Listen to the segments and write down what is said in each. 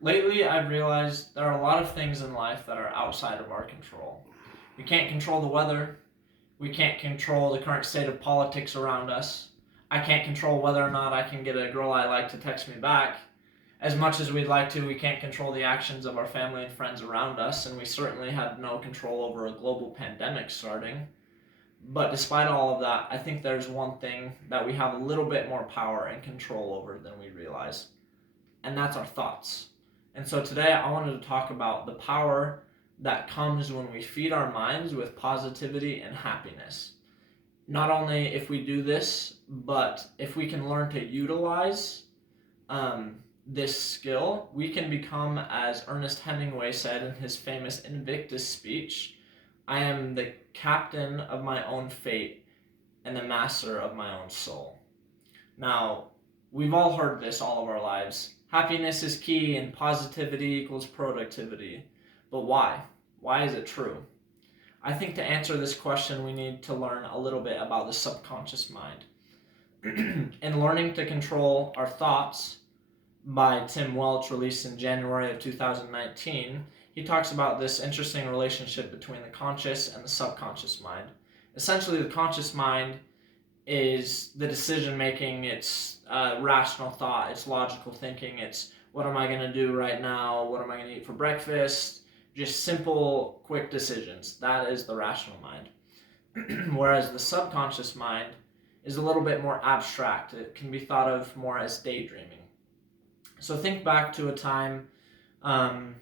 Lately, I've realized there are a lot of things in life that are outside of our control. We can't control the weather. We can't control the current state of politics around us. I can't control whether or not I can get a girl I like to text me back. As much as we'd like to, we can't control the actions of our family and friends around us, and we certainly had no control over a global pandemic starting. But despite all of that, I think there's one thing that we have a little bit more power and control over than we realize, and that's our thoughts. And so today I wanted to talk about the power that comes when we feed our minds with positivity and happiness. Not only if we do this, but if we can learn to utilize this skill, we can become, as Ernest Hemingway said in his famous Invictus speech, I am the captain of my own fate and the master of my own soul. Now, we've all heard this all of our lives. Happiness is key and positivity equals productivity. But why? Why is it true? I think to answer this question, we need to learn a little bit about the subconscious mind. In Learning to Control Our Thoughts by Tim Welch, released in January of 2019, he talks about this interesting relationship between the conscious and the subconscious mind. Essentially, the conscious mind is the decision making, it's rational thought, it's logical thinking, it's what am I going to do right now, what am I going to eat for breakfast, just simple, quick decisions. That is the rational mind. Whereas the subconscious mind is a little bit more abstract. It can be thought of more as daydreaming. So think back to a time, um,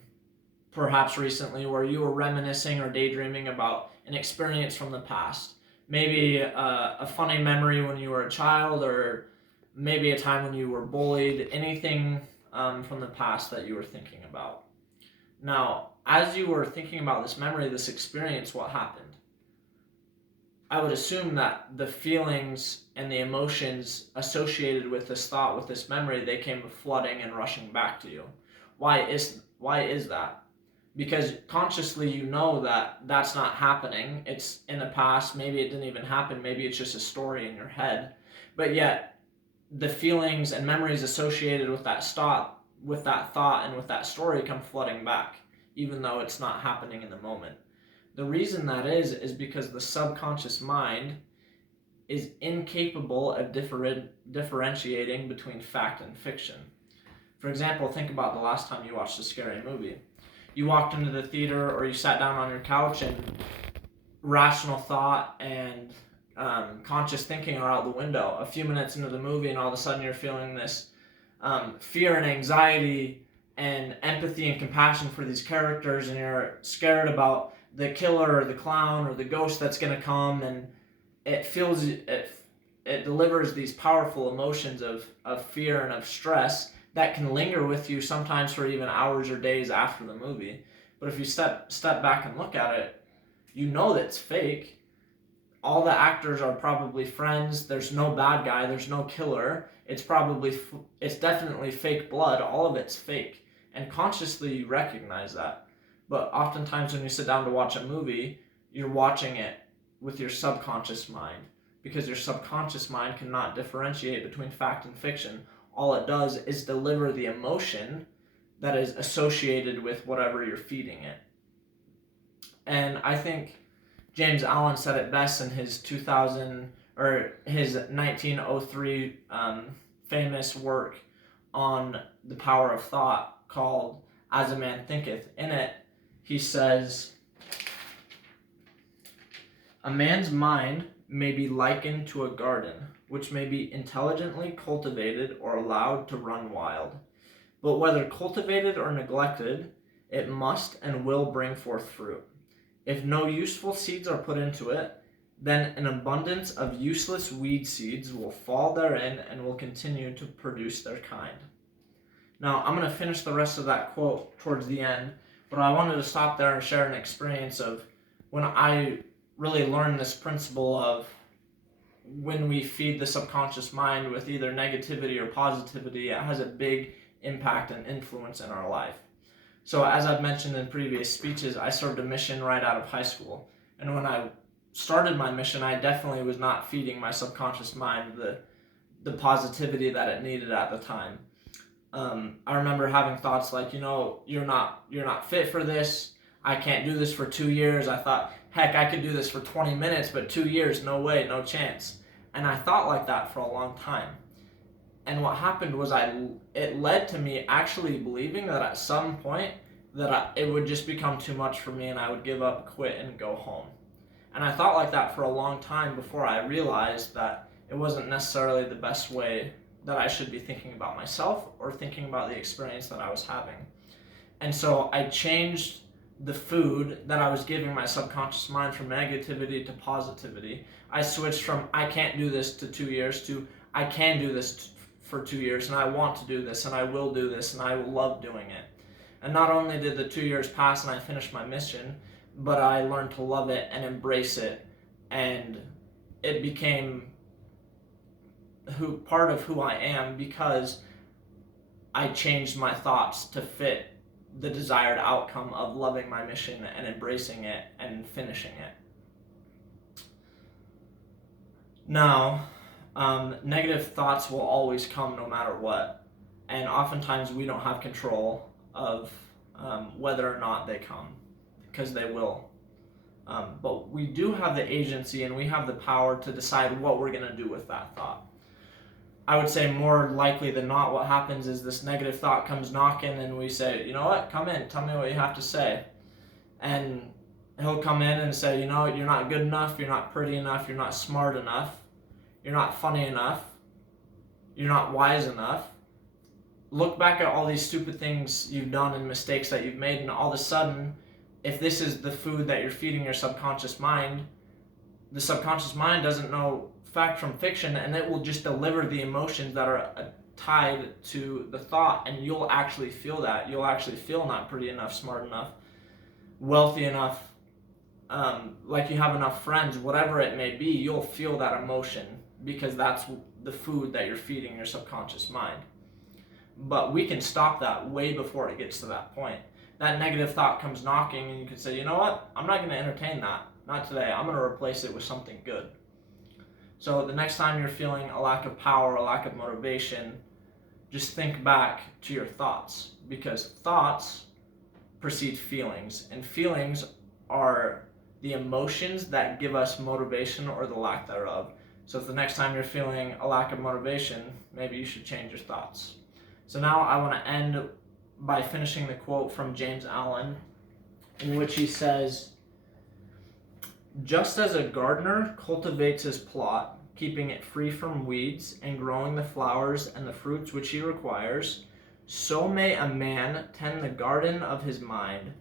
perhaps recently, where you were reminiscing or daydreaming about an experience from the past. Maybe a funny memory when you were a child, or maybe a time when you were bullied, anything from the past that you were thinking about. Now, as you were thinking about this memory, this experience, what happened? I would assume that the feelings and the emotions associated with this thought, with this memory, they came flooding and rushing back to you. Why is that? Because consciously you know that that's not happening. It's in the past. Maybe it didn't even happen. Maybe it's just a story in your head. But yet the feelings and memories associated with that thought and with that story come flooding back, even though it's not happening in the moment. The reason that is because the subconscious mind is incapable of differentiating between fact and fiction. For example, think about the last time you watched a scary movie. You walked into the theater or you sat down on your couch, and rational thought and conscious thinking are out the window. A few minutes into the movie, and all of a sudden you're feeling this fear and anxiety and empathy and compassion for these characters, and you're scared about the killer or the clown or the ghost that's going to come, and it delivers these powerful emotions of fear and of stress that can linger with you sometimes for even hours or days after the movie. But if you step back and look at it, you know that it's fake. All the actors are probably friends. There's no bad guy. There's no killer. It's definitely fake blood. All of it's fake, and consciously you recognize that. But oftentimes when you sit down to watch a movie, you're watching it with your subconscious mind, because your subconscious mind cannot differentiate between fact and fiction. All it does is deliver the emotion that is associated with whatever you're feeding it. And I think James Allen said it best in his 1903 famous work on the power of thought called As a Man Thinketh. In it, he says, a man's mind may be likened to a garden, which may be intelligently cultivated or allowed to run wild. But whether cultivated or neglected, it must and will bring forth fruit. If no useful seeds are put into it, then an abundance of useless weed seeds will fall therein and will continue to produce their kind. Now, I'm going to finish the rest of that quote towards the end, but I wanted to stop there and share an experience of when I really learned this principle of when we feed the subconscious mind with either negativity or positivity, it has a big impact and influence in our life. So as I've mentioned in previous speeches, I served a mission right out of high school. And when I started my mission, I definitely was not feeding my subconscious mind the positivity that it needed at the time. I remember having thoughts like, you're not fit for this. I can't do this for 2 years. I thought, heck, I could do this for 20 minutes, but 2 years, no way, no chance. And I thought like that for a long time. And what happened was it led to me actually believing that at some point it would just become too much for me and I would give up, quit, and go home. And I thought like that for a long time before I realized that it wasn't necessarily the best way that I should be thinking about myself or thinking about the experience that I was having. And so I changed the food that I was giving my subconscious mind from negativity to positivity. I switched from I can't do this to 2 years to I can do this for 2 years, and I want to do this, and I will do this, and I will love doing it. And not only did the 2 years pass and I finished my mission, but I learned to love it and embrace it, and it became part of who I am because I changed my thoughts to fit the desired outcome of loving my mission and embracing it and finishing it. Now, negative thoughts will always come no matter what, and oftentimes we don't have control of whether or not they come, because they will. But we do have the agency and we have the power to decide what we're going to do with that thought. I would say more likely than not what happens is this negative thought comes knocking and we say, you know what, come in, tell me what you have to say. And he'll come in and say, you're not good enough, you're not pretty enough, you're not smart enough, you're not funny enough, you're not wise enough. Look back at all these stupid things you've done and mistakes that you've made, and all of a sudden, if this is the food that you're feeding your subconscious mind, the subconscious mind doesn't know fact from fiction, and it will just deliver the emotions that are tied to the thought, and you'll actually feel that. You'll actually feel not pretty enough, smart enough, wealthy enough, like you have enough friends, whatever it may be, you'll feel that emotion because that's the food that you're feeding your subconscious mind. But we can stop that way before it gets to that point. That negative thought comes knocking and you can say, you know what, I'm not going to entertain that. Not today. I'm going to replace it with something good. So the next time you're feeling a lack of power, a lack of motivation, just think back to your thoughts, because thoughts precede feelings, and feelings are the emotions that give us motivation or the lack thereof. So if the next time you're feeling a lack of motivation, maybe you should change your thoughts. So now I want to end by finishing the quote from James Allen, in which he says, "Just as a gardener cultivates his plot, keeping it free from weeds and growing the flowers and the fruits which he requires, so may a man tend the garden of his mind,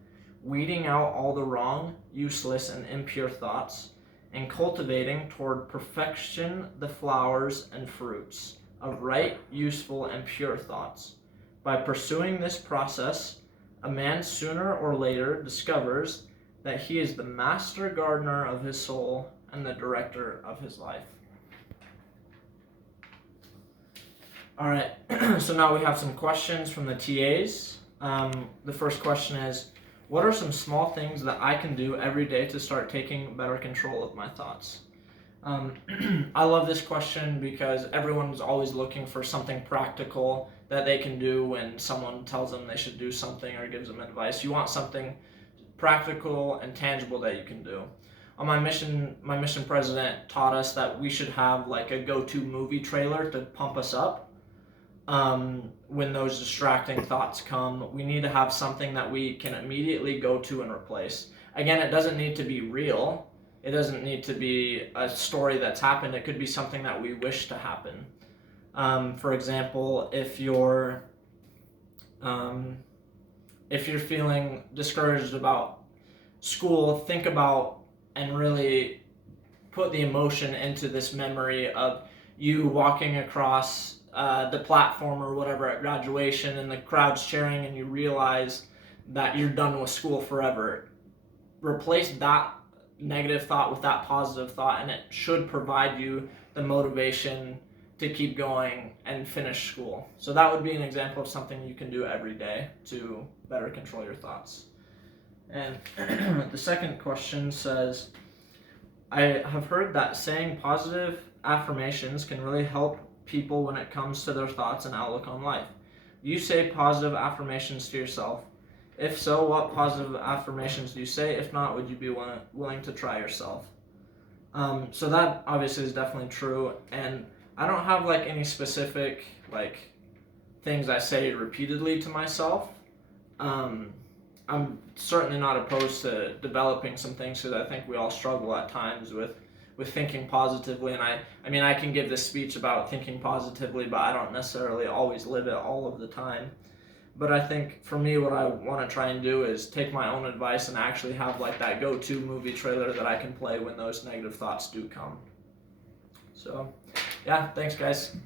weeding out all the wrong, useless, and impure thoughts, and cultivating toward perfection the flowers and fruits of right, useful, and pure thoughts. By pursuing this process, a man sooner or later discovers that he is the master gardener of his soul and the director of his life." All right, so now we have some questions from the TAs. The first question is, what are some small things that I can do every day to start taking better control of my thoughts? I love this question because everyone's always looking for something practical that they can do when someone tells them they should do something or gives them advice. You want something practical and tangible that you can do. On my mission president taught us that we should have like a go-to movie trailer to pump us up. When those distracting thoughts come, we need to have something that we can immediately go to and replace. Again, it doesn't need to be real. It doesn't need to be a story that's happened. It could be something that we wish to happen. For example, if you're feeling discouraged about school, think about and really put the emotion into this memory of you walking across the platform or whatever at graduation and the crowd's cheering and you realize that you're done with school forever. Replace that negative thought with that positive thought, and it should provide you the motivation to keep going and finish school. So that would be an example of something you can do every day to better control your thoughts. And the second question says, I have heard that saying positive affirmations can really help people when it comes to their thoughts and outlook on life. you say positive affirmations to yourself? If so, what positive affirmations do you say? If not, would you be willing to try yourself? So that obviously is definitely true, and I don't have like any specific like things I say repeatedly to myself. I'm certainly not opposed to developing some things because I think we all struggle at times with thinking positively, and I mean I can give this speech about thinking positively, but I don't necessarily always live it all of the time. But I think for me, what I want to try and do is take my own advice and actually have like that go-to movie trailer that I can play when those negative thoughts do come. So, yeah, thanks guys.